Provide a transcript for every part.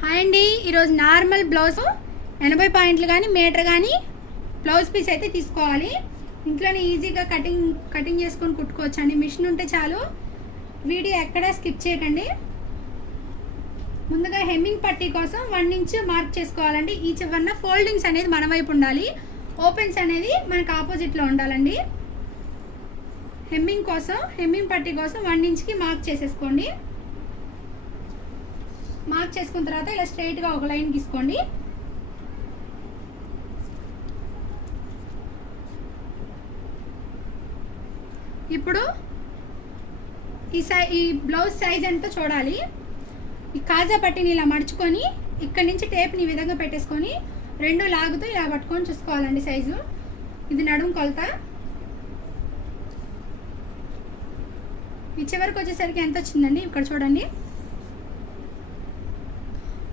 Hi అండి, ఈరోజు normal blouse 80 పాయింట్లు కానీ మీటర్ కానీ బ్లౌజ్ పీస్ అయితే తీసుకోవాలి. ఇంట్లోనే ఈజీగా కటింగ్ చేసుకొని కుట్టుకోవచ్చు అండి. మిషన్ ఉంటే చాలు. వీడియో ఎక్కడా స్కిప్ చేయకండి. ముందుగా హెమ్మింగ్ పట్టీ కోసం 1 ఇంచ్ మార్క్ చేసుకోవాలండి. ఈ చివరన ఫోల్డింగ్స్ అనేది మన వైపు ఉండాలి, ఓపెన్స్ అనేది మనకు ఆపోజిట్లో ఉండాలండి. హెమ్మింగ్ పట్టీ కోసం 1 ఇంచ్కి మార్క్ చేసేసుకోండి. మార్క్ చేసుకున్న తర్వాత ఇలా స్ట్రైట్గా ఒక లైన్ గీసుకోండి. ఇప్పుడు ఈ బ్లౌజ్ సైజ్ ఎంతో చూడాలి. ఈ కాజా పట్టీని ఇలా మడుచుకొని ఇక్కడి నుంచి టేప్ని ఈ విధంగా పెట్టేసుకొని 2 లాగుతూ ఇలా పట్టుకొని చూసుకోవాలండి సైజు. ఇది నడుము కొలత. ఈ చివరికి వచ్చేసరికి ఎంత వచ్చిందండి ఇక్కడ చూడండి.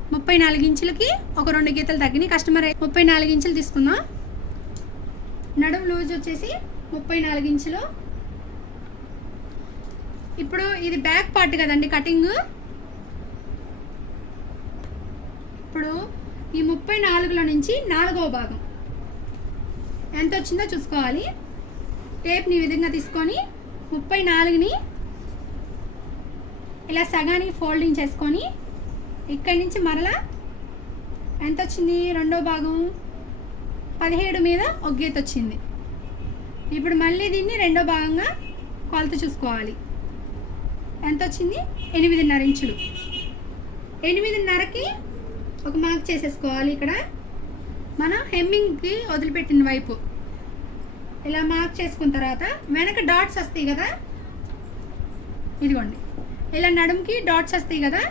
34 ఇంచులకి ఒక 2 గీతలు తగ్గినాయి. కస్టమర్ 34 ఇంచులు తీసుకుందాం. నడుము లూజ్ వచ్చేసి 34 ఇంచులు. ఇప్పుడు ఇది బ్యాక్ పార్ట్ కదండి కటింగ్. ఇప్పుడు ఈ 34లో నుంచి 4వ భాగం ఎంత వచ్చిందో చూసుకోవాలి. టేప్ని ఈ విధంగా తీసుకొని 34ని ఇలా సగానికి ఫోల్డింగ్ చేసుకొని ఇక్కడి నుంచి మరలా ఎంత వచ్చింది, 2వ భాగం 17 మీద ఒక గీత వచ్చింది. ఇప్పుడు మళ్ళీ దీన్ని 2వ భాగంగా కొలత చూసుకోవాలి. ఎంత వచ్చింది, 8.5 ఇంచులు. 8.5కి ఒక మార్క్ చేసేసుకోవాలి. ఇక్కడ మనం హెమ్మింగ్కి వదిలిపెట్టిన వైపు ఇలా మార్క్ చేసుకున్న తర్వాత వెనక డాట్స్ వస్తాయి కదా, ఇదిగోండి ఇలా నడుముకి డాట్స్ వస్తాయి కదా,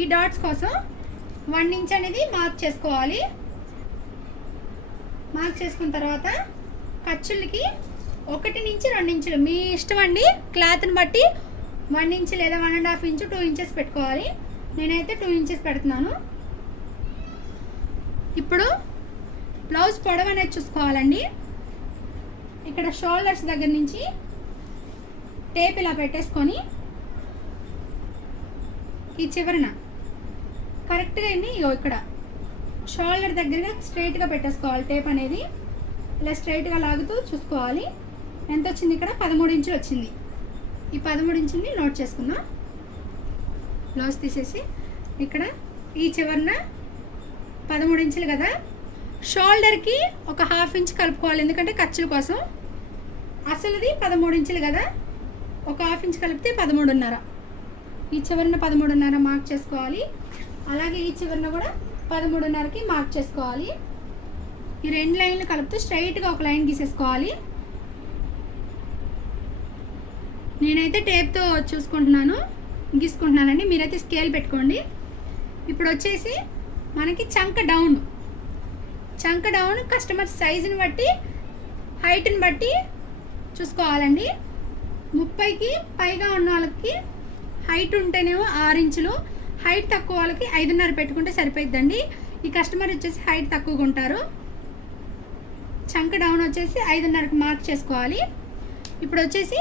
ఈ డాట్స్ కోసం 1 ఇంచ్ అనేది మార్క్ చేసుకోవాలి. మార్క్ చేసుకున్న తర్వాత ఖర్చులకి 1 నుంచి 2 ఇంచులు మీ ఇష్టం అండి. క్లాత్ని బట్టి 1 ఇంచ్ లేదా 1.5 ఇంచు 2 ఇంచెస్ పెట్టుకోవాలి. నేనైతే 2 ఇంచెస్ పెడుతున్నాను. ఇప్పుడు బ్లౌజ్ పొడవు అనేది చూసుకోవాలండి. ఇక్కడ షోల్డర్స్ దగ్గర నుంచి టేప్ ఇలా పెట్టేసుకొని ఈ చివరన కరెక్ట్గా ఇక్కడ షోల్డర్ దగ్గరగా స్ట్రైట్గా పెట్టేసుకోవాలి. టేప్ అనేది ఇలా స్ట్రైట్గా లాగుతూ చూసుకోవాలి. ఎంత వచ్చింది, ఇక్కడ 13 ఇంచులు వచ్చింది. ఈ 13 ఇంచుల్ని నోట్ చేసుకుందాం. బ్లౌజ్ తీసేసి ఇక్కడ ఈ చివరన 13 ఇంచులు కదా, షోల్డర్కి ఒక 1/2 ఇంచ్ కలుపుకోవాలి. ఎందుకంటే ఖర్చుల కోసం. అసలుది 13 ఇంచులు కదా, ఒక 1/2 ఇంచ్ కలిపితే 13.5. ఈ చివరన 13.5 మార్క్ చేసుకోవాలి. అలాగే ఈ చివరన కూడా 13.5కి మార్క్ చేసుకోవాలి. ఈ 2 లైన్లు కలుపుతూ స్ట్రైట్గా ఒక లైన్ గీసేసుకోవాలి. నేనైతే టేప్తో గీసుకుంటున్నానండి. మీరైతే స్కేల్ పెట్టుకోండి. ఇప్పుడు వచ్చేసి మనకి చంక డౌన్ కస్టమర్ సైజుని బట్టి హైట్ని బట్టి చూసుకోవాలండి. 30కి పైగా ఉన్న వాళ్ళకి హైట్ ఉంటేనేమో 6 ఇంచులు, హైట్ తక్కువ వాళ్ళకి 5.5 పెట్టుకుంటే సరిపోయిద్దండి. ఈ కస్టమర్ వచ్చేసి హైట్ తక్కువగా ఉంటారు. చంక డౌన్ వచ్చేసి 5.5కి మార్క్ చేసుకోవాలి. ఇప్పుడు వచ్చేసి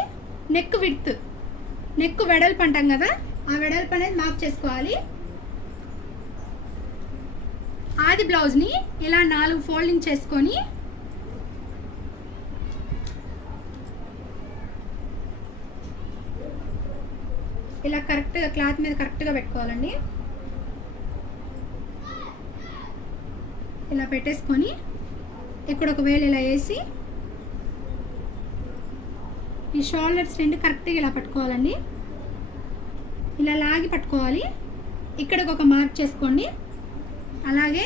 నెక్ వెడల్పు అంటాం కదా, ఆ వెడల్పు అనేది మార్క్ చేసుకోవాలి. ఆది బ్లౌజ్ని ఇలా 4 ఫోల్డింగ్ చేసుకొని ఇలా కరెక్ట్గా క్లాత్ మీద కరెక్ట్గా పెట్టుకోవాలండి. ఇలా పెట్టేసుకొని ఇక్కడ ఒక వేలు ఇలా వేసి ఈ షోల్డర్స్ 2 కరెక్ట్గా ఇలా పట్టుకోవాలండి. ఇలా లాగి పట్టుకోవాలి. ఇక్కడికి ఒక మార్క్ చేసుకోండి. అలాగే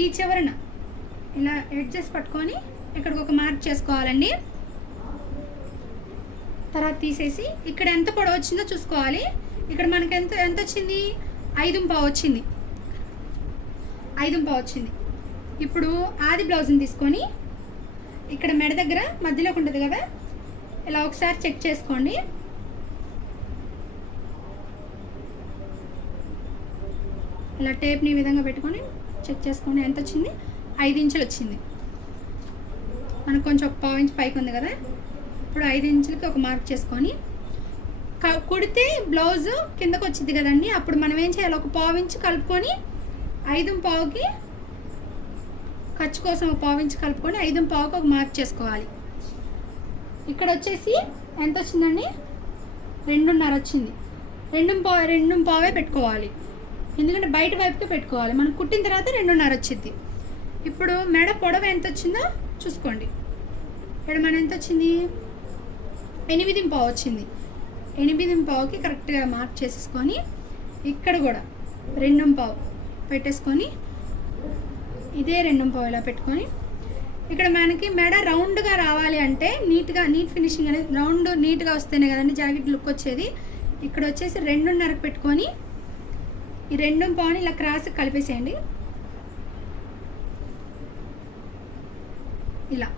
ఈ చివరన ఇలా ఎడ్జెస్ పట్టుకొని ఇక్కడికి ఒక మార్క్ చేసుకోవాలండి. తర్వాత తీసేసి ఇక్కడ ఎంత పొడవు వచ్చిందో చూసుకోవాలి. ఇక్కడ మనకి ఎంత వచ్చింది, 5.5 వచ్చింది. 5.5 వచ్చింది. ఇప్పుడు ఆది బ్లౌజ్ని తీసుకొని ఇక్కడ మెడ దగ్గర మధ్యలోకి ఉంటుంది కదా, ఇలా ఒకసారి చెక్ చేసుకోండి. ఇలా టేప్ని ఈ విధంగా పెట్టుకొని చెక్ చేసుకోండి. ఎంత వచ్చింది, 5 ఇంచులు వచ్చింది. మనకు కొంచెం 1/4 ఇంచ్ పైకి ఉంది కదా. ఇప్పుడు 5 ఇంచులకి ఒక మార్క్ చేసుకొని కుడితే బ్లౌజు కిందకు వచ్చింది కదండి, అప్పుడు మనం ఏం చేయాలి, ఒక పావించి కలుపుకొని 5:15కి ఖర్చు కోసం ఒక పావించి కలుపుకొని 5:15కి ఒక మార్క్ చేసుకోవాలి. ఇక్కడ వచ్చేసి ఎంత వచ్చిందండి, 2:30 వచ్చింది. 2:15 పెట్టుకోవాలి, ఎందుకంటే బయట వైపుకి పెట్టుకోవాలి. మనం కుట్టిన తర్వాత 2:30 వచ్చింది. ఇప్పుడు మెడ పొడవు ఎంత వచ్చిందో చూసుకోండి. ఇక్కడ మన ఎంత వచ్చింది, 8:15 వచ్చింది. 8:15కి కరెక్ట్గా మార్క్ చేసేసుకొని ఇక్కడ కూడా 2:15 పెట్టేసుకొని ఇదే 2:15 ఇలా పెట్టుకొని ఇక్కడ మనకి మెడ రౌండ్గా రావాలి అంటే నీట్ ఫినిషింగ్ అనేది రౌండ్ నీట్గా వస్తేనే కదండి జాకెట్ లుక్ వచ్చేది. ఇక్కడ వచ్చేసి 2:30కి పెట్టుకొని ఈ 2:15 ఇలా క్రాస్ కలిపేసేయండి. ఇలా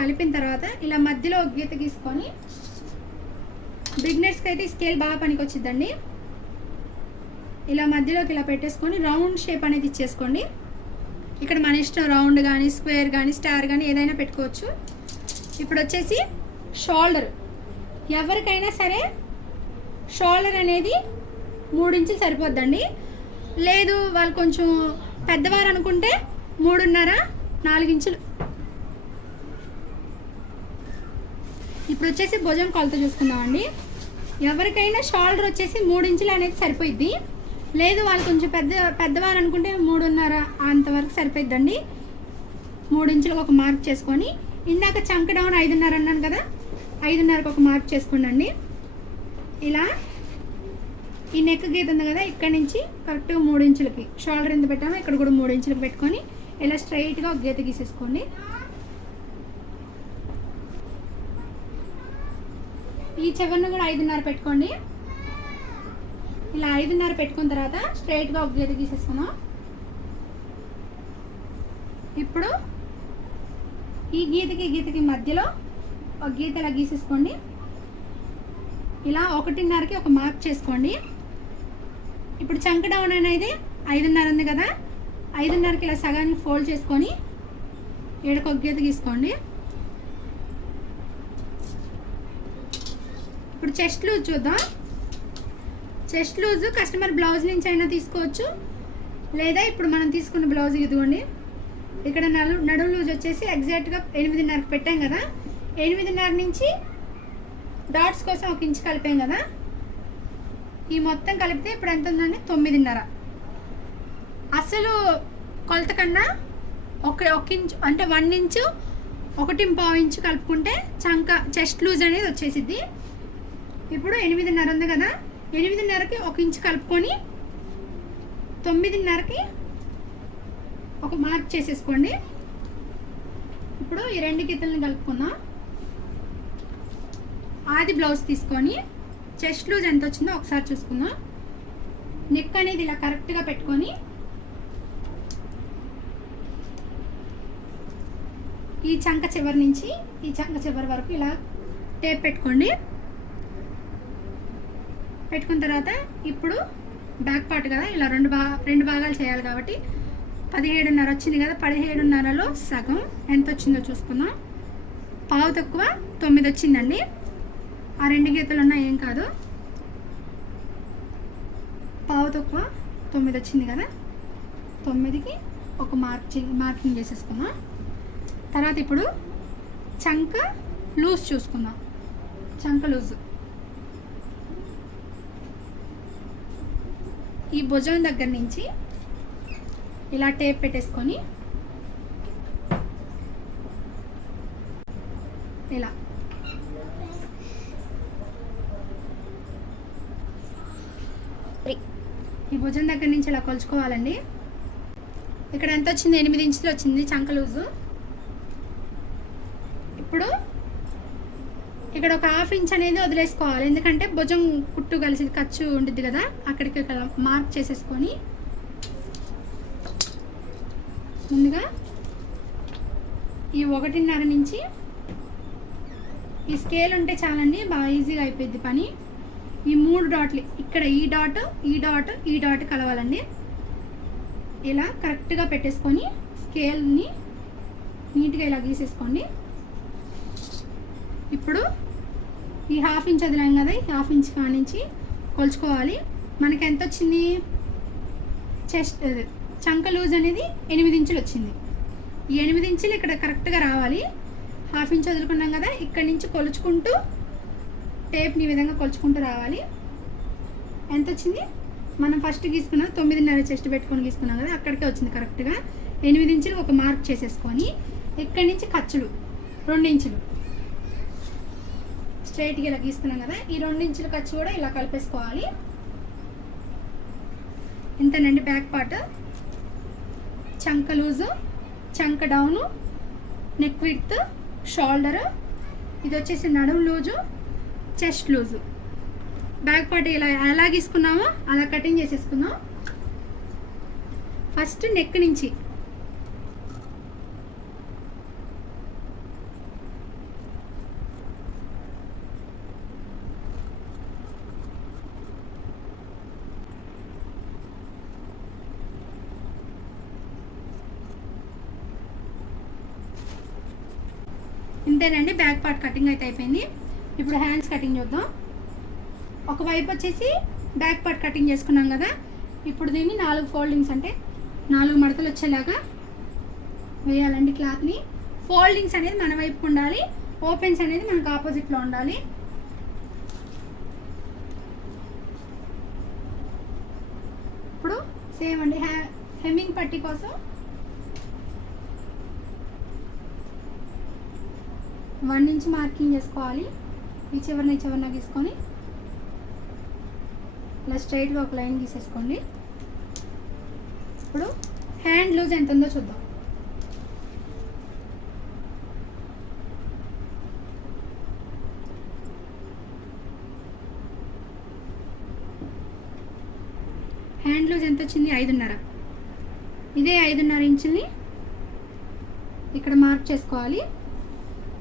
కలిపిన తర్వాత ఇలా మధ్యలో ఒక గీత గీసుకొని, బిగినర్స్కి అయితే స్కేల్ బాగా పనికి వచ్చిందండి. ఇలా మధ్యలోకి ఇలా పెట్టేసుకొని రౌండ్ షేప్ అనేది ఇచ్చేసుకోండి. ఇక్కడ మన ఇష్టం, రౌండ్ కానీ స్క్వేర్ కానీ స్టార్ కానీ ఏదైనా పెట్టుకోవచ్చు. ఇప్పుడు వచ్చేసి షోల్డర్, ఎవరికైనా సరే షోల్డర్ అనేది 3 ఇంచులు సరిపోద్దండి. లేదు వాళ్ళు కొంచెం పెద్దవారు అనుకుంటే 3:30, 4 ఇంచులు. ఇప్పుడు వచ్చేసి భుజం కొలత చూసుకుందామండి. ఎవరికైనా షోల్డర్ వచ్చేసి 3 ఇంచులు అనేది సరిపోయిద్ది. లేదు వాళ్ళు కొంచెం పెద్దవారు అనుకుంటే 3:30 అంతవరకు సరిపోయిద్దండి. 3 ఇంచులకు ఒక మార్క్ చేసుకొని, ఇందాక చంక డౌన్ 5:30 అన్నాను కదా, 5:30కి ఒక మార్క్ చేసుకోండి. ఇలా ఈ నెక్ గీత ఉంది కదా, ఇక్కడ నుంచి కరెక్ట్గా 3 ఇంచులకి షోల్డర్ ఎంత పెట్టామో ఇక్కడ కూడా 3 ఇంచులకు పెట్టుకొని ఇలా స్ట్రైట్గా ఒక గీత గీసేసుకోండి. ఈ చివరిని కూడా 5:30 పెట్టుకోండి. ఇలా 5:30 పెట్టుకున్న తర్వాత స్ట్రైట్గా ఒక గీత గీసేస్తాను. ఇప్పుడు ఈ గీతకి మధ్యలో ఒక గీత ఇలా గీసేసుకోండి. ఇలా 1:30కి ఒక మార్క్ చేసుకోండి. ఇప్పుడు చంక డౌన్ అనేది 5:30 ఉంది కదా, 5:30కి ఇలా సగానికి ఫోల్డ్ చేసుకొని ఏడుకు ఒక గీత గీసుకోండి. ఇప్పుడు చెస్ట్ లూజ్ చూద్దాం. చెస్ట్ లూజ్ కస్టమర్ బ్లౌజ్ నుంచి అయినా తీసుకోవచ్చు, లేదా ఇప్పుడు మనం తీసుకున్న బ్లౌజ్ ఇదిగోండి. ఇక్కడ నడుము లూజ్ వచ్చేసి ఎగ్జాక్ట్గా 8:30కి పెట్టాం కదా, 8:30 నుంచి డాట్స్ కోసం 1 ఇంచు కలిపాం కదా, ఈ మొత్తం కలిపితే ఇప్పుడు ఎంత ఉందండి, 9:30. అసలు కొలత కన్నా ఒక ఇంచు అంటే 1 ఇంచు 1.5 ఇంచు కలుపుకుంటే చెస్ట్ లూజ్ అనేది వచ్చేసిద్ది. ఇప్పుడు 8:30 ఉంది కదా, 8:30కి 1 ఇంచు కలుపుకొని 9:30కి ఒక మార్క్ చేసేసుకోండి. ఇప్పుడు ఈ 2 గీతలను కలుపుకుందాం. ఆది బ్లౌజ్ తీసుకొని చెస్ట్ లూజ్ ఎంత వచ్చిందో ఒకసారి చూసుకుందాం. నెక్ అనేది ఇలా కరెక్ట్గా పెట్టుకొని ఈ చంక చివరి నుంచి ఈ చంక చివరి వరకు ఇలా టేప్ పెట్టుకోండి. పెట్టుకున్న తర్వాత ఇప్పుడు బ్యాక్ పార్ట్ కదా, ఇలా రెండు భాగాలు చేయాలి కాబట్టి 17:30 వచ్చింది కదా, 17:30లో సగం ఎంత వచ్చిందో చూసుకుందాం. పావు తక్కువ 9 వచ్చిందండి. ఆ 2 గీతలు ఉన్నా ఏం కాదు, పావు తక్కువ 9 వచ్చింది కదా, 9కి ఒక మార్కింగ్ చేసేసుకుందాం. తర్వాత ఇప్పుడు చంక లూజ్ చూసుకుందాం. చంక లూజ్ ఈ భుజం దగ్గర నుంచి ఇలా టేప్ పెట్టేసుకొని ఇలా ఈ భుజం దగ్గర నుంచి ఇలా కొలుచుకోవాలండి. ఇక్కడ ఎంత వచ్చింది, 8 ఇంచులు వచ్చింది చంక లూజు. ఇప్పుడు ఇక్కడ ఒక 1/2 ఇంచ్ అనేది వదిలేసుకోవాలి, ఎందుకంటే భుజం కుట్టు కలిసి ఖర్చు ఉంటుంది కదా, అక్కడికి మార్క్ చేసేసుకొని ముందుగా ఈ 1:30 నుంచి ఈ స్కేల్ ఉంటే చాలండి, బాగా ఈజీగా అయిపోయింది పని. ఈ 3 డాట్లు ఇక్కడ ఈ డాట్ ఈ డాట్ ఈ డాట్ కలవాలండి. ఇలా కరెక్ట్గా పెట్టేసుకొని స్కేల్ని నీట్గా ఇలా గీసేసుకోండి. ఇప్పుడు ఈ హాఫ్ ఇంచ్ వదిలాం కదా, ఈ హాఫ్ ఇంచ్ కానించి కొలుచుకోవాలి. మనకి ఎంత వచ్చింది, చెస్ట్ చంక లూజ్ అనేది 8 ఇంచులు వచ్చింది. ఈ 8 ఇంచులు ఇక్కడ కరెక్ట్గా రావాలి. హాఫ్ ఇంచ్ వదులుకున్నాం కదా, ఇక్కడి నుంచి కొలుచుకుంటూ టేప్ని ఈ విధంగా కొలుచుకుంటూ రావాలి. ఎంత వచ్చింది, మనం ఫస్ట్ గీసుకున్నాం 9.5 చెస్ట్ పెట్టుకొని గీసుకున్నాం కదా, అక్కడికే వచ్చింది కరెక్ట్గా. 8 ఇంచులు ఒక మార్క్ చేసేసుకొని ఇక్కడి నుంచి ఖర్చులు 2 ఇంచులు స్ట్రైట్గా ఇలా గీసుకున్నాం కదా, ఈ 2 ఇంచుల ఖర్చు కూడా ఇలా కలిపేసుకోవాలి. ఇంతేనండి బ్యాక్ పార్ట్. చంక లూజు, చంక డౌను, నెక్ విడ్త్, షోల్డర్, ఇది వచ్చేసి నడుము loose, chest loose. Back part ఇలా ఎలా గీసుకున్నామో అలా కటింగ్ చేసేసుకుందాం. ఫస్ట్ నెక్ నుంచి ఇంతేనండి, బ్యాక్ పార్ట్ కటింగ్ అయితే అయిపోయింది. ఇప్పుడు హ్యాండ్స్ కటింగ్ చూద్దాం. ఒకవైపు వచ్చేసి బ్యాక్ పార్ట్ కటింగ్ చేసుకున్నాం కదా, ఇప్పుడు దీన్ని 4 ఫోల్డింగ్స్ అంటే 4 మడతలు వచ్చేలాగా వేయాలండి క్లాత్ని. ఫోల్డింగ్స్ అనేది మన వైపుకు ఉండాలి, ఓపెన్స్ అనేది మనకు ఆపోజిట్లో ఉండాలి. ఇప్పుడు సేమ్ అండి, హెమ్మింగ్ పట్టీ కోసం 1 ఇంచ్ మార్కింగ్ చేసుకోవాలి. ఈ చివరన గీసుకొని ఇలా స్ట్రైట్గా ఒక లైన్ గీసేసుకోండి. ఇప్పుడు హ్యాండ్ లూజ్ ఎంత ఉందో చూద్దాం. హ్యాండ్ లూజ్ ఎంత వచ్చింది, 5.5. ఇదే 5.5 ఇంచుల్ని ఇక్కడ మార్క్ చేసుకోవాలి.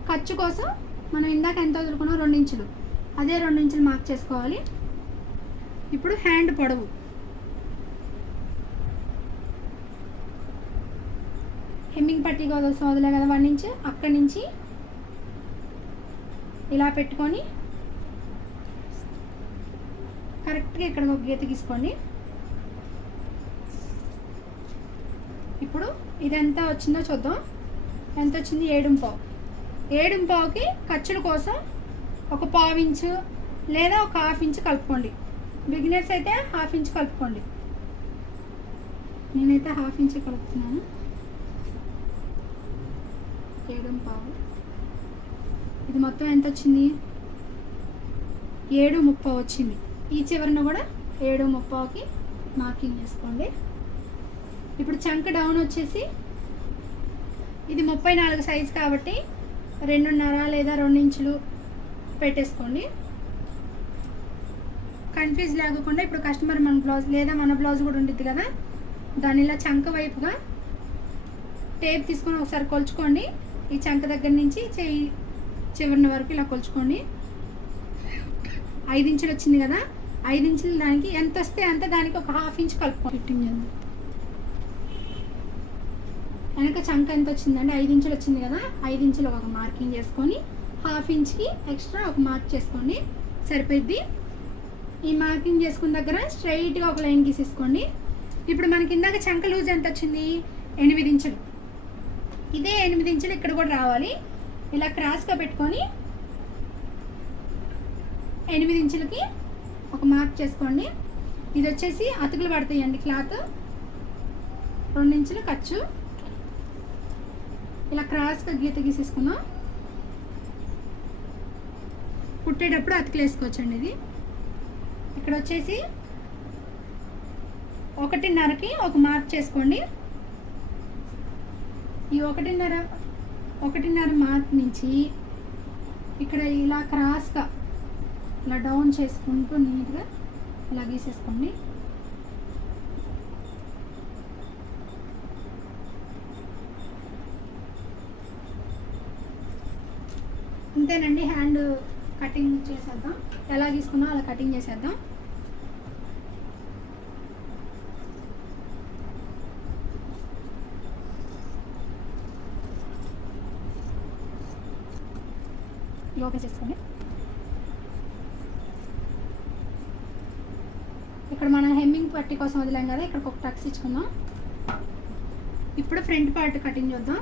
ఖర్చు కోసం మనం ఇందాక ఎంత వదులుకున్నాం, 2 ఇంచులు, అదే 2 ఇంచులు మార్క్ చేసుకోవాలి. ఇప్పుడు హ్యాండ్ పొడవు హెమ్మింగ్ పట్టీ కోసం వదిలే కదా 1 ఇంచ్, అక్కడి నుంచి ఇలా పెట్టుకొని కరెక్ట్గా ఇక్కడ ఒక గీత గీసుకోండి. ఇప్పుడు ఇది ఎంత వచ్చిందో చూద్దాం. ఎంత వచ్చింది, 7.5. 7.5కి ఖర్చుల కోసం ఒక 1/4 ఇంచు లేదా ఒక 1/2 ఇంచు కలుపుకోండి. బిగినర్స్ అయితే 1/2 ఇంచు కలుపుకోండి. నేనైతే 1/2 ఇంచు కలుపుతున్నాను. 7.5 ఇది మొత్తం ఎంత వచ్చింది, 7.30 వచ్చింది. ఈ చివరన కూడా 7.30కి మార్కింగ్ చేసుకోండి. ఇప్పుడు చంక డౌన్ వచ్చేసి ఇది 34 సైజు కాబట్టి 2.5 లేదా 2 ఇంచులు పెట్టేసుకోండి. కన్ఫ్యూజ్ లేకుండా ఇప్పుడు కస్టమర్ మన బ్లౌజ్ లేదా మన బ్లౌజ్ కూడా ఉంటుంది కదా, దాని ఇలా చంక వైపుగా టేప్ తీసుకొని ఒకసారి కొలుచుకోండి. ఈ చంక దగ్గర నుంచి చెయ్యి చివరిన వరకు ఇలా కొలుచుకోండి. 5 ఇంచులు వచ్చింది కదా, 5 ఇంచులు దానికి ఎంత వస్తే అంత దానికి ఒక 1/2 ఇంచు కలుపుకోండి. ఫిట్టింగ్ చేద్దాం. వెనక చంక ఎంత వచ్చిందంటే 5 ఇంచులు వచ్చింది కదా, 5 ఇంచులు ఒక మార్కింగ్ చేసుకొని 1/2 ఇంచ్కి ఎక్స్ట్రా ఒక మార్క్ చేసుకోండి, సరిపోద్ది. ఈ మార్కింగ్ చేసుకున్న దగ్గర స్ట్రైట్గా ఒక లైన్ గీసేసుకోండి. ఇప్పుడు మనకి ఇందాక చంక లూజ్ ఎంత వచ్చింది, 8 ఇంచులు. ఇదే 8 ఇంచులు ఇక్కడ కూడా రావాలి. ఇలా క్రాస్గా పెట్టుకొని 8 ఇంచులకి ఒక మార్క్ చేసుకోండి. ఇది వచ్చేసి అతుకులు పడతాయండి క్లాత్. 2 ఇంచులు ఖర్చు. ఇలా క్రాస్గా గీత గీసేసుకుందాం. కుట్టేటప్పుడు అతుకులు వేసుకోవచ్చండి. ఇది ఇక్కడ వచ్చేసి 1.5కి ఒక మార్క్ చేసుకోండి. ఈ 1.5 మార్క్ నుంచి ఇక్కడ ఇలా క్రాస్గా ఇలా డౌన్ చేసుకుంటూ నీట్గా ఇలా గీసేసుకోండి. అంతేనండి, హ్యాండ్ కటింగ్ చేసేద్దాం. ఎలా తీసుకున్నా అలా కటింగ్ చేసేద్దాం. ఓపెన్ చేసుకోండి. ఇక్కడ మనం హెమ్మింగ్ పట్టి కోసం వదిలాం కదా, ఇక్కడ ఒక టక్స్ ఇచ్చుకుందాం. ఇప్పుడు ఫ్రంట్ పార్ట్ కటింగ్ చూద్దాం.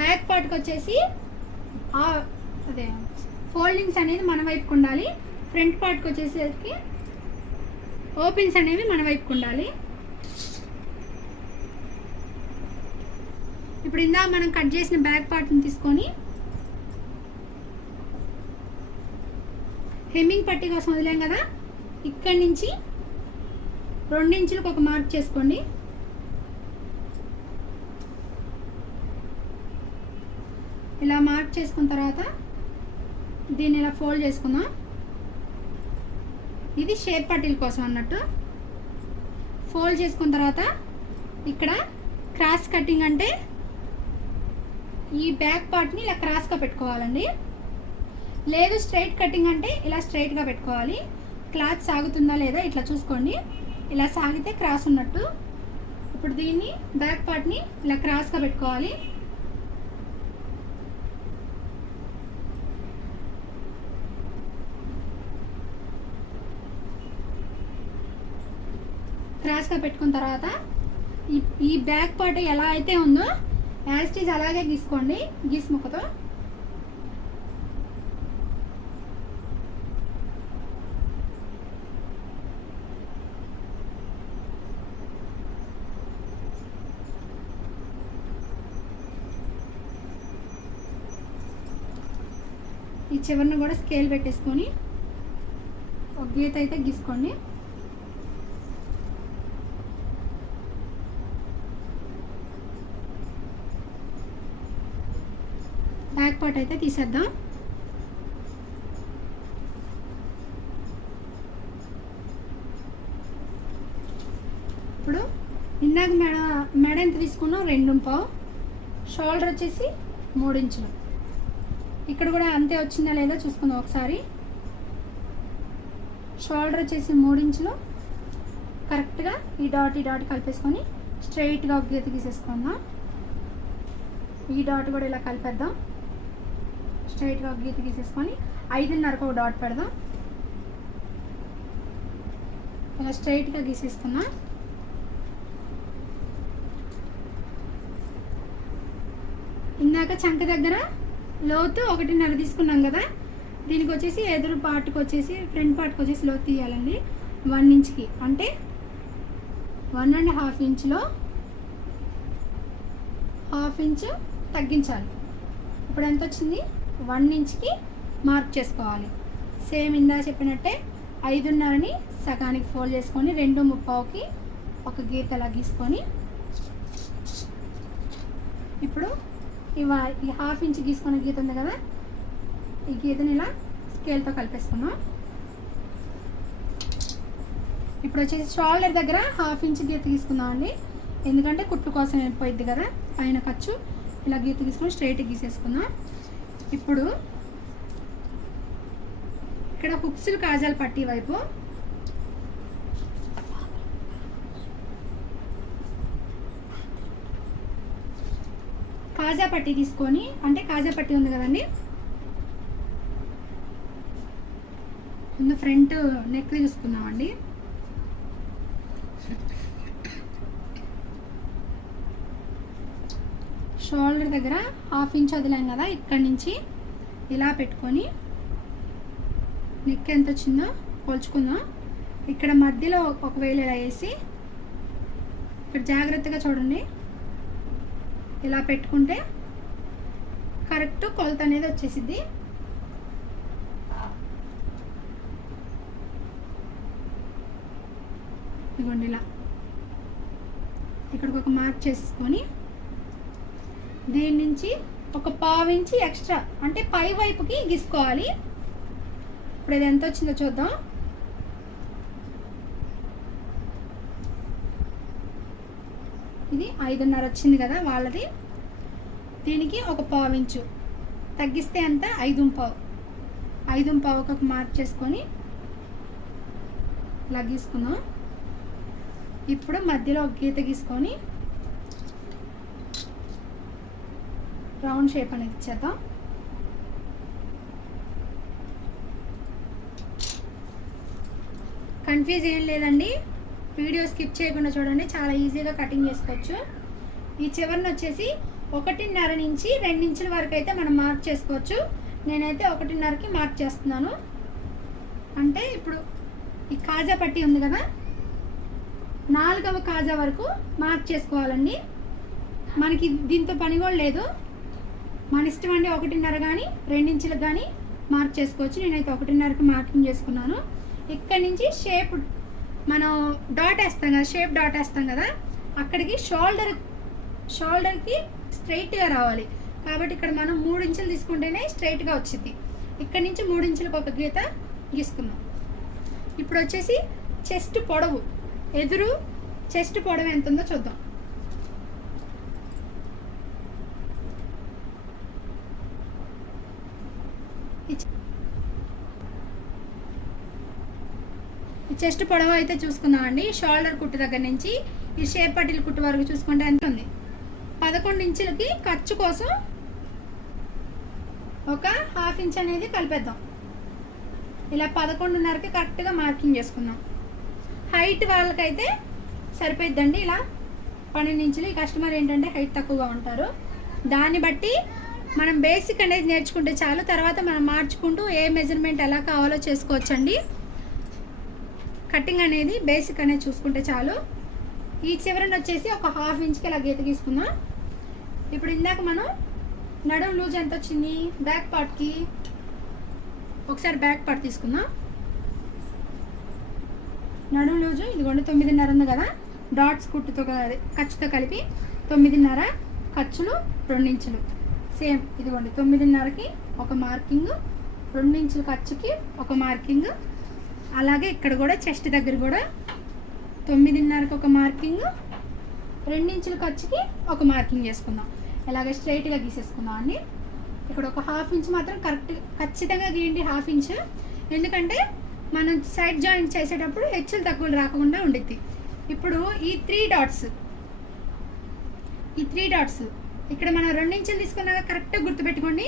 బ్యాక్ పార్ట్కి వచ్చేసి అదే ఫోల్డింగ్స్ అనేది మన వైపుకు ఉండాలి. ఫ్రంట్ పార్ట్కి వచ్చేసరికి ఓపెన్స్ అనేవి మన వైపుకు ఉండాలి. ఇప్పుడు ఇందా మనం కట్ చేసిన బ్యాక్ పార్ట్ని తీసుకొని హెమ్మింగ్ పట్టి కోసం వదిలాం కదా, ఇక్కడి నుంచి 2 ఇంచులకు ఒక మార్క్ చేసుకోండి. ఇలా మార్క్ చేసుకున్న తర్వాత దీన్ని ఇలా ఫోల్డ్ చేసుకుందాం. ఇది షేప్ పట్టీల కోసం అన్నట్టు. ఫోల్డ్ చేసుకున్న తర్వాత ఇక్కడ క్రాస్ కటింగ్ అంటే ఈ బ్యాక్ పార్ట్ని ఇలా క్రాస్గా పెట్టుకోవాలండి. లేదు స్ట్రైట్ కటింగ్ అంటే ఇలా స్ట్రైట్గా పెట్టుకోవాలి. క్లాత్ సాగుతుందా లేదా ఇట్లా చూసుకోండి. ఇలా సాగితే క్రాస్ ఉన్నట్టు. ఇప్పుడు దీన్ని బ్యాక్ పార్ట్ని ఇలా క్రాస్గా పెట్టుకోవాలి. క్రాస్గా పెట్టుకున్న తర్వాత ఈ బ్యాక్ పార్ట్ ఎలా అయితే ఉందో యాజ్ ఇట్ ఈజ్ అలాగే గీసుకోండి గీస్ ముక్కతో. ఈ చివరిని కూడా స్కేల్ పెట్టేసుకొని ఒక గీత అయితే గీసుకోండి. బ్యాక్ పార్ట్ అయితే తీసేద్దాం. ఇప్పుడు ఇందాక మెడ ఎంత తీసుకున్నాం 2.5, షోల్డర్ వచ్చేసి 3 ఇంచులు. ఇక్కడ కూడా అంతే వచ్చిందా లేదా చూసుకుందాం ఒకసారి. షోల్డర్ వచ్చేసి 3 ఇంచులు. కరెక్ట్గా ఈ డాట్ కలిపేసుకొని స్ట్రైట్గా ఒక గీత గీసేసుకుందాం. ఈ డాట్ కూడా ఇలా కలిపేద్దాం. స్ట్రైట్గా ఒక గీత గీసేసుకొని 5.5కు ఒక డాట్ పెడదాం. ఇలా స్ట్రైట్గా గీసేసుకున్నాం. ఇందాక చంక దగ్గర లోతు 1.5 తీసుకున్నాం కదా, దీనికి వచ్చేసి ఎదురు పార్ట్కి వచ్చేసి ఫ్రంట్ పార్ట్కి వచ్చేసి లోతు తీయాలండి 1 ఇంచ్కి. అంటే 1.5 ఇంచులో 1/2 ఇంచు తగ్గించాలి. ఇప్పుడు ఎంత వచ్చింది 1 ఇంచ్కి మార్క్ చేసుకోవాలి. సేమ్ ఇందా చెప్పినట్టే 5.5ని సగానికి ఫోల్డ్ చేసుకొని 2.35కి ఒక గీత అలా గీసుకొని ఇప్పుడు ఈ 1/2 ఇంచ్ గీసుకున్న గీత ఉంది కదా, ఈ గీతని ఇలా స్కేల్తో కలిపేసుకున్నాం. ఇప్పుడు వచ్చేసి షోల్డర్ దగ్గర 1/2 ఇంచ్ గీత తీసుకుందాం అండి, ఎందుకంటే కుట్టు కోసం అయిపోయింది కదా పైన ఖర్చు. ఇలా గీత తీసుకొని స్ట్రైట్ గీసేసుకుందాం. ఇప్పుడు ఇక్కడ హుక్స్లు కాజాలు పట్టి వైపు కాజా పట్టి తీసుకొని, అంటే కాజా పట్టి ఉంది కదండి, ముందు ఫ్రంట్ నెక్ తీసుకుందామండి. షోల్డర్ దగ్గర 1/2 ఇంచ్ వదిలాం కదా, ఇక్కడి నుంచి ఇలా పెట్టుకొని నెక్ ఎంత వచ్చిందో కొలుచుకుందాం. ఇక్కడ మధ్యలో ఒకవేళ ఇలా వేసి ఇక్కడ జాగ్రత్తగా చూడండి, ఇలా పెట్టుకుంటే కరెక్ట్ కొలత అనేది వచ్చేసిద్ది. ఇదిగోండి ఇలా ఇక్కడికి ఒక మార్క్ చేసుకొని దీని నుంచి ఒక 1/2 ఇంచ్ ఎక్స్ట్రా అంటే పై వైపుకి గీసుకోవాలి. ఇప్పుడు ఇది ఎంత వచ్చిందో చూద్దాం. ఇది 5.5 వచ్చింది కదా వాళ్ళది, దీనికి ఒక 1/2 ఇంచు తగ్గిస్తే అంత 5.5కి ఒక మార్క్ చేసుకొని ఇలా గీసుకుందాం. ఇప్పుడు మధ్యలో ఒక గీత గీసుకొని రౌండ్ షేప్ అనేది ఇచ్చేద్దాం. కన్ఫ్యూజ్ ఏం లేదండి, వీడియో స్కిప్ చేయకుండా చూడండి, చాలా ఈజీగా కటింగ్ చేసుకోవచ్చు. ఈ చివరిని వచ్చేసి 1.5 నుంచి 2 ఇంచుల వరకు అయితే మనం మార్క్ చేసుకోవచ్చు. నేనైతే 1.5కి మార్క్ చేస్తున్నాను. అంటే ఇప్పుడు ఈ కాజా పట్టి ఉంది కదా, 4వ కాజా వరకు మార్క్ చేసుకోవాలండి. మనకి దీంతో పని కూడా లేదు, మన ఇష్టం అండి. 1.5 కానీ 2 ఇంచులకు కానీ మార్క్ చేసుకోవచ్చు. నేనైతే 1.5కి మార్కింగ్ చేసుకున్నాను. ఇక్కడ నుంచి షేప్ మనం డాట్ వేస్తాం కదా, షేప్ డాట్ వేస్తాం కదా, అక్కడికి షోల్డర్కి స్ట్రైట్గా రావాలి. కాబట్టి ఇక్కడ మనం 3 ఇంచులు తీసుకుంటేనే స్ట్రైట్గా వచ్చింది. ఇక్కడ నుంచి 3 ఇంచులకు ఒక గీత గీసుకున్నాం. ఇప్పుడు వచ్చేసి చెస్ట్ పొడవు, ఎదురు చెస్ట్ పొడవు ఎంత ఉందో చూద్దాం. ఈ చెస్ట్ పొడవు అయితే చూసుకుందామండి. షోల్డర్ కుట్టు దగ్గర నుంచి ఈ షేప్ పట్టీల కుట్టు వరకు చూసుకుంటే ఎంత ఉంది. 11 ఇంచులకి ఖర్చు కోసం ఒక 1/2 ఇంచ్ అనేది కలిపేద్దాం. ఇలా 11.5కి కరెక్ట్గా మార్కింగ్ చేసుకుందాం. హైట్ వాళ్ళకైతే సరిపోద్దండి. ఇలా 12 ఇంచులు. ఈ కస్టమర్ ఏంటంటే హైట్ తక్కువగా ఉంటారు, దాన్ని బట్టి మనం బేసిక్ అనేది నేర్చుకుంటే చాలు. తర్వాత మనం మార్చుకుంటూ ఏ మెజర్మెంట్ ఎలా కావాలో చేసుకోవచ్చండి. కటింగ్ అనేది బేసిక్ అనేది చూసుకుంటే చాలు. ఈ చివరన వచ్చేసి ఒక 1/2 ఇంచ్కి ఇలా గీత గీసుకుందాం. ఇప్పుడు ఇందాక మనం నడుము లూజ్ ఎంత వచ్చింది బ్యాక్ పార్ట్కి, ఒకసారి బ్యాక్ పార్ట్ తీసుకుందాం. నడుము లూజు ఇదిగోండి 9.5 ఉంది కదా, డాట్స్ కుట్టుతో ఖర్చుతో కలిపి 9.5, ఖర్చులు 2 ఇంచులు. సేమ్ ఇదిగోండి 9.5కి ఒక మార్కింగ్, 2 ఇంచుల ఖర్చుకి ఒక మార్కింగ్. అలాగే ఇక్కడ కూడా చెస్ట్ దగ్గర కూడా 9.5కి ఒక మార్కింగ్, 2 ఇంచుల ఖర్చుకి ఒక మార్కింగ్ చేసుకుందాం. ఇలాగే స్ట్రైట్గా గీసేసుకుందాం అండి. ఇక్కడ ఒక 1/2 ఇంచ్ మాత్రం ఖచ్చితంగా గీయండి, 1/2 ఇంచ్. ఎందుకంటే మనం సైడ్ జాయింట్ చేసేటప్పుడు హెచ్చులు తక్కువలు రాకుండా ఉండిద్ది. ఇప్పుడు ఈ 3 డాట్స్ ఇక్కడ మనం 2 ఇంచులు తీసుకున్నాక కరెక్ట్గా గుర్తుపెట్టుకోండి.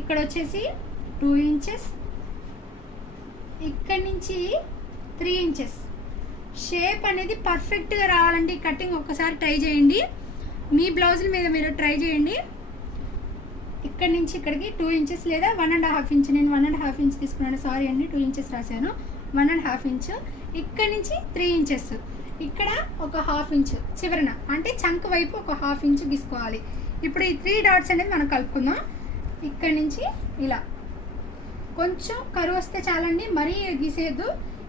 ఇక్కడ వచ్చేసి 2 ఇంచెస్, ఇక్కడ నుంచి 3 ఇంచెస్. షేప్ అనేది పర్ఫెక్ట్గా రావాలండి. కటింగ్ ఒక్కసారి ట్రై చేయండి, మీ బ్లౌజుల మీద మీరు ట్రై చేయండి. ఇక్కడ నుంచి ఇక్కడికి 2 ఇంచెస్ లేదా 1.5 ఇంచ్. నేను 1.5 ఇంచ్ తీసుకున్నాను, సారీ అండి, 2 ఇంచెస్ రాశాను. 1.5 ఇంచ్. ఇక్కడ నుంచి 3 ఇంచెస్. ఇక్కడ ఒక 1/2 ఇంచ్ చివరన, అంటే చంక వైపు ఒక 1/2 ఇంచ్ గీసుకోవాలి. ఇప్పుడు ఈ 3 డాట్స్ అనేది మనం కలుపుకుందాం. ఇక్కడ నుంచి ఇలా కొంచెం కరువు వస్తే చాలండి, మరీ గీసేయద్దు.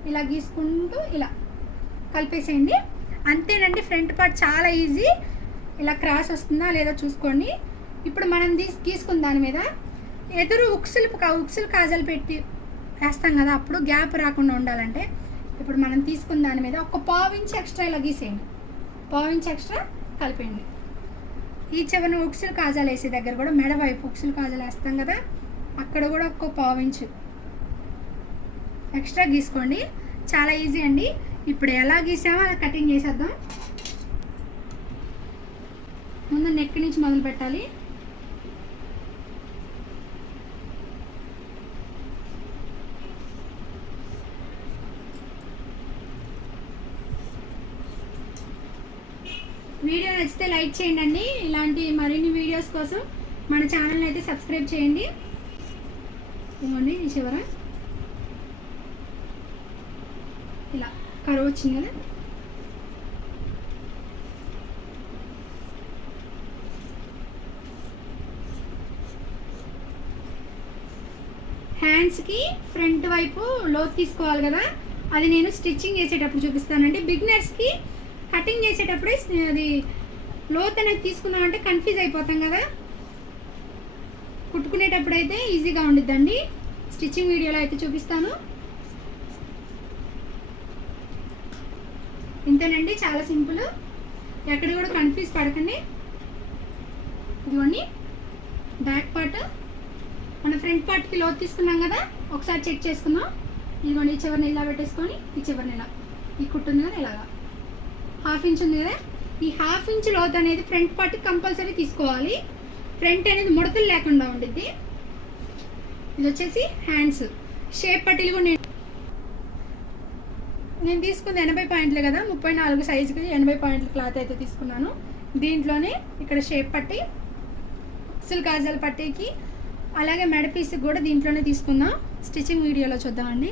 ఇలా గీసుకుంటూ ఇలా కలిపేసేయండి. అంతేనండి, ఫ్రంట్ పార్ట్ చాలా ఈజీ. ఇలా క్రాస్ వస్తుందా లేదా చూసుకోండి. ఇప్పుడు మనం గీసుకున్న దాని మీద ఎదురు ఉక్సులు కాజాలు పెట్టి వేస్తాం కదా, అప్పుడు గ్యాప్ రాకుండా ఉండాలంటే ఇప్పుడు మనం తీసుకున్న దాని మీద ఒక 1/2 ఇంచ్ ఎక్స్ట్రా ఇలా గీసేయండి. 1/2 ఇంచ్ ఎక్స్ట్రా కలిపేయండి. ఈ చివరిన ఉక్సులు కాజాలు వేసే దగ్గర కూడా మెడ వైపు ఉక్సులు కాజాలు వేస్తాం కదా, అక్కడ కూడా ఒక 1/2 ఇంచ్ ఎక్స్ట్రా గీసుకోండి. చాలా ఈజీ అండి. ఇప్పుడు ఎలా గీసామో అలా కటింగ్ చేసేద్దాం. ముందు నెక్ నుంచి మొదలు పెట్టాలి. వీడియో నచ్చితే లైక్ చేయండి. ఇలాంటి మరిన్ని వీడియోస్ కోసం మన ఛానల్ని అయితే సబ్స్క్రైబ్ చేయండి. ఇవ్వండి ఈ చివర ఇలా కరువు వచ్చింది కదా, హ్యాండ్స్కి ఫ్రంట్ వైపు లోతు తీసుకోవాలి కదా, అది నేను స్టిచ్చింగ్ చేసేటప్పుడు చూపిస్తానండి. బిగినర్స్కి కటింగ్ చేసేటప్పుడే అది లోతు అనేది తీసుకున్నామంటే కన్ఫ్యూజ్ అయిపోతాం కదా, కుట్టుకునేటప్పుడు అయితే ఈజీగా ఉండిద్దండి. స్టిచ్చింగ్ వీడియోలో అయితే చూపిస్తాను. ఇంతేనండి, చాలా సింపుల్. ఎక్కడ కూడా కన్ఫ్యూజ్ పడకండి. ఇదిగోండి బ్యాక్ పార్ట్, మన ఫ్రంట్ పార్ట్కి లోతు తీసుకున్నాం కదా, ఒకసారి చెక్ చేసుకుందాం. ఇదిగోండి ఈ చివరిని ఇలా పెట్టేసుకొని ఈ చివరిని ఇలా, ఈ కుట్టుంది కదా ఇలాగా 1/2 ఇంచ్ ఉంది కదా, ఈ 1/2 ఇంచ్ లోతు అనేది ఫ్రంట్ పార్ట్కి కంపల్సరీ తీసుకోవాలి. ఫ్రంట్ అనేది ముడతలు లేకుండా ఉండిద్ది. ఇది వచ్చేసి హ్యాండ్స్ షేప్ పట్టీలు కూడా నేను తీసుకుంది 80 పాయింట్లే కదా, 34 సైజుకి 80 పాయింట్ల క్లాత్ అయితే తీసుకున్నాను. దీంట్లోనే ఇక్కడ షేప్ పట్టి, సిల్క్ కాజల్ పట్టీకి, అలాగే మెడ పీస్కి కూడా దీంట్లోనే తీసుకుందాం. స్టిచ్చింగ్ వీడియోలో చూద్దామండి.